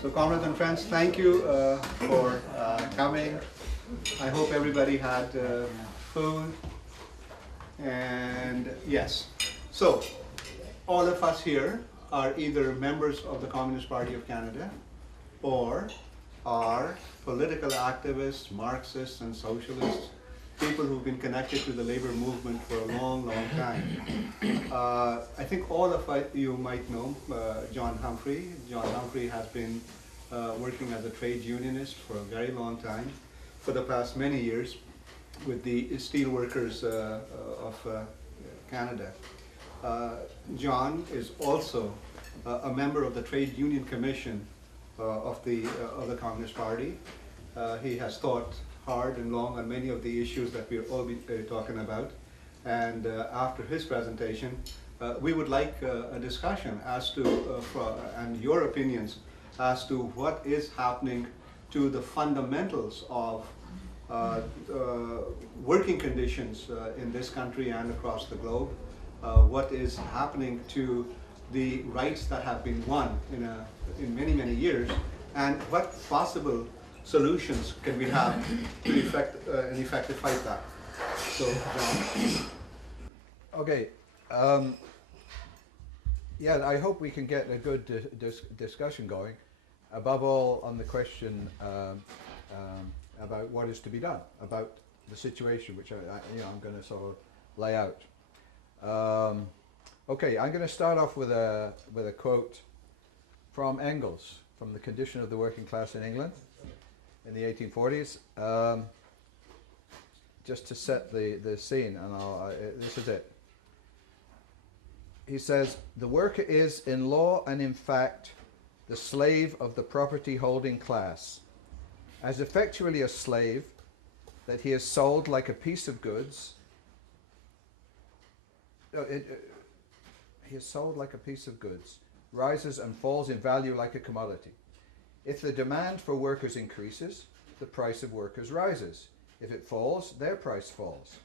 So comrades and friends, thank you for coming. I hope everybody had food. And yes, so all of us here are either members of the Communist Party of Canada or are political activists, Marxists and socialists, people who've been connected to the labor movement for a long, long time. I think all of you might know John Humphrey. John Humphrey has been working as a trade unionist for a very long time, for the past many years, with the steel workers of Canada. John is also a member of the Trade Union Commission of the Communist Party. He has thought hard and long on many of the issues that we'll all be talking about. And after his presentation, we would like a discussion as to, and your opinions as to what is happening to the fundamentals of working conditions in this country and across the globe. What is happening to the rights that have been won in many, many years, and what possible solutions can we have to an effective fight back. So, John. Okay. Yeah, I hope we can get a good discussion going, above all on the question about what is to be done about the situation, which I'm going to sort of lay out. Okay, I'm going to start off with a quote from Engels, from The Condition of the Working Class in England in the 1840s, just to set the scene, and this is it. He says, "The worker is in law and in fact the slave of the property-holding class, as effectually a slave that he is sold like a piece of goods." He is sold like a piece of goods, rises and falls in value like a commodity. If the demand for workers increases, the price of workers rises. If it falls, their price falls.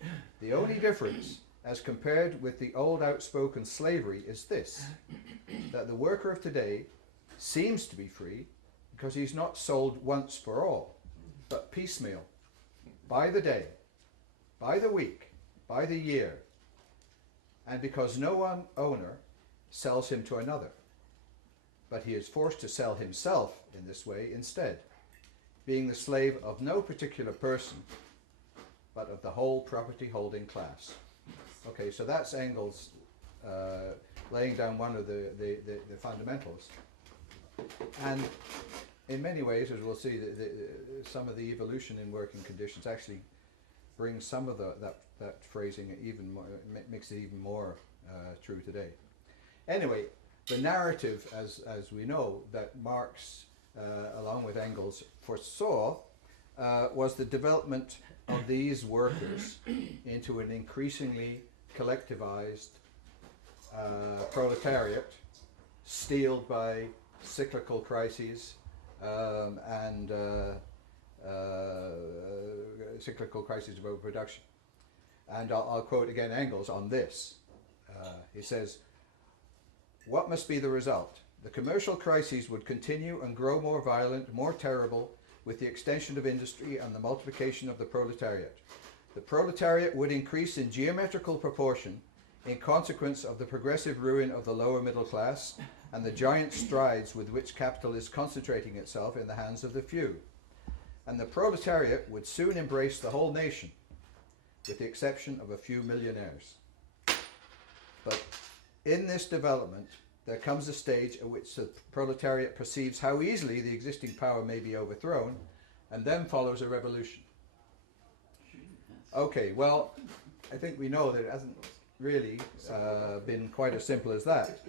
The only difference, as compared with the old outspoken slavery, is this, that the worker of today seems to be free because he's not sold once for all, but piecemeal, by the day, by the week, by the year, and because no one owner sells him to another, but he is forced to sell himself in this way instead, being the slave of no particular person, but of the whole property-holding class. Okay, so that's Engels laying down one of the fundamentals. And in many ways, as we'll see, some of the evolution in working conditions actually brings some of that phrasing even more, makes it even more true today. Anyway, the narrative, as we know, that Marx, along with Engels, foresaw was the development of these workers into an increasingly collectivized proletariat, steeled by cyclical crises and cyclical crises of overproduction. And I'll quote again Engels on this. He says, "What must be the result? The commercial crises would continue and grow more violent, more terrible, with the extension of industry and the multiplication of the proletariat. The proletariat would increase in geometrical proportion in consequence of the progressive ruin of the lower middle class and the giant strides with which capital is concentrating itself in the hands of the few. And the proletariat would soon embrace the whole nation, with the exception of a few millionaires. But in this development, there comes a stage at which the proletariat perceives how easily the existing power may be overthrown, and then follows a revolution." Okay, well, I think we know that it hasn't really been quite as simple as that.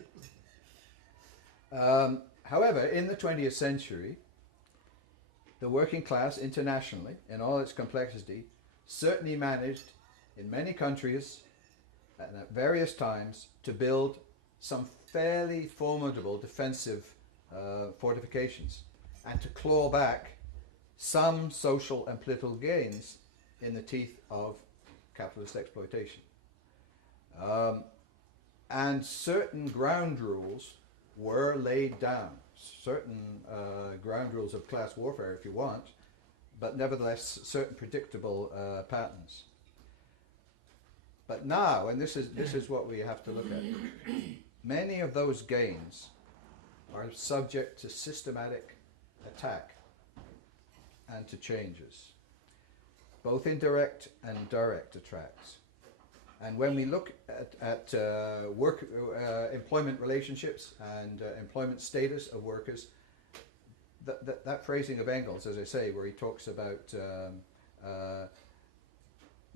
However, in the 20th century, the working class internationally, in all its complexity, certainly managed in many countries and at various times to build some fairly formidable defensive fortifications and to claw back some social and political gains in the teeth of capitalist exploitation. And certain ground rules were laid down certain ground rules of class warfare if you want, but nevertheless certain predictable patterns. But now, and this is what we have to look at, many of those gains are subject to systematic attack and to changes, both indirect and direct attacks. And when we look at employment relationships and employment status of workers, that phrasing of Engels, as I say, where he talks about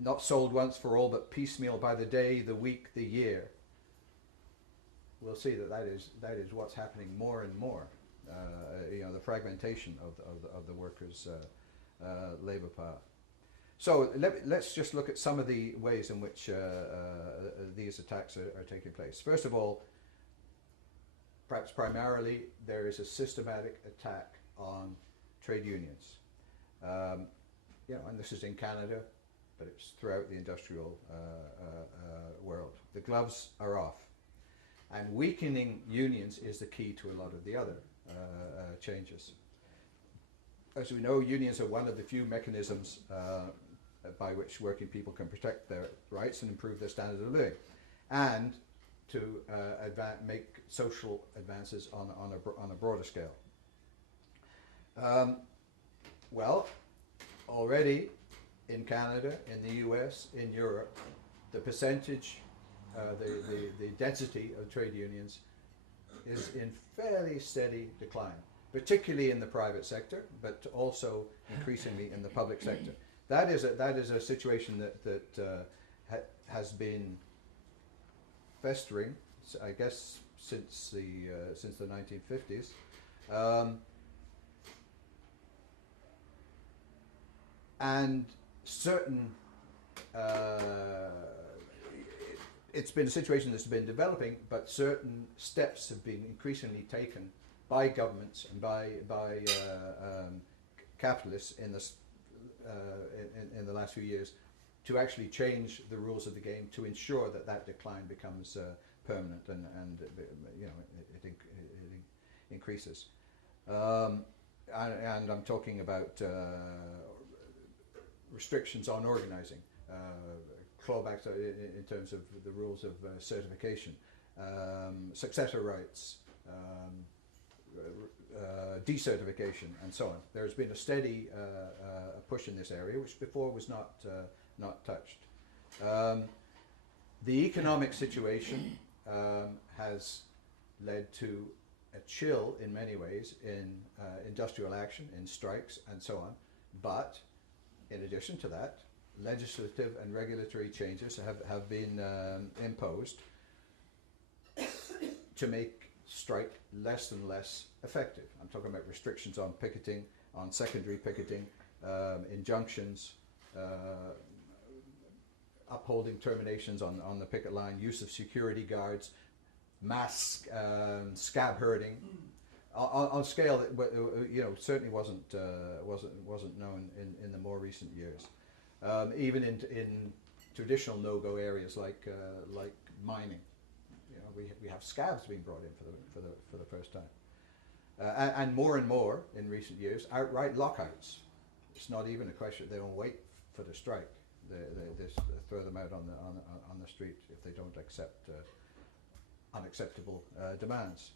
not sold once for all, but piecemeal by the day, the week, the year, we'll see that is what's happening more and more. The fragmentation of the workers' labour power. So let's just look at some of the ways in which these attacks are taking place. First of all, perhaps primarily, there is a systematic attack on trade unions. And this is in Canada, but it's throughout the industrial world. The gloves are off. And weakening unions is the key to a lot of the other changes. As we know, unions are one of the few mechanisms by which working people can protect their rights and improve their standard of living, and to make social advances on a broader scale. Already in Canada, in the US, in Europe, the percentage, the density of trade unions is in fairly steady decline, particularly in the private sector, but also increasingly in the public sector. That is a situation that has been festering, I guess, since the 1950s. And certain, it's been a situation that's been developing, but certain steps have been increasingly taken by governments and by capitalists in the last few years to actually change the rules of the game to ensure that decline becomes permanent and it increases. And I'm talking about restrictions on organising, clawbacks in terms of the rules of certification, successor rights, decertification, and so on. There's been a steady push in this area, which before was not touched. The economic situation has led to a chill in many ways in industrial action, in strikes, and so on. But in addition to that, legislative and regulatory changes have been imposed to make strike less and less effective. I'm talking about restrictions on picketing, on secondary picketing, injunctions, upholding terminations on the picket line, use of security guards, mass scab herding, on scale that certainly wasn't known in the more recent years. Even in traditional no-go areas like mining, we have scabs being brought in for the first time, and more in recent years, outright lockouts. It's not even a question; they don't wait for the strike. They just throw them out on the street if they don't accept unacceptable demands.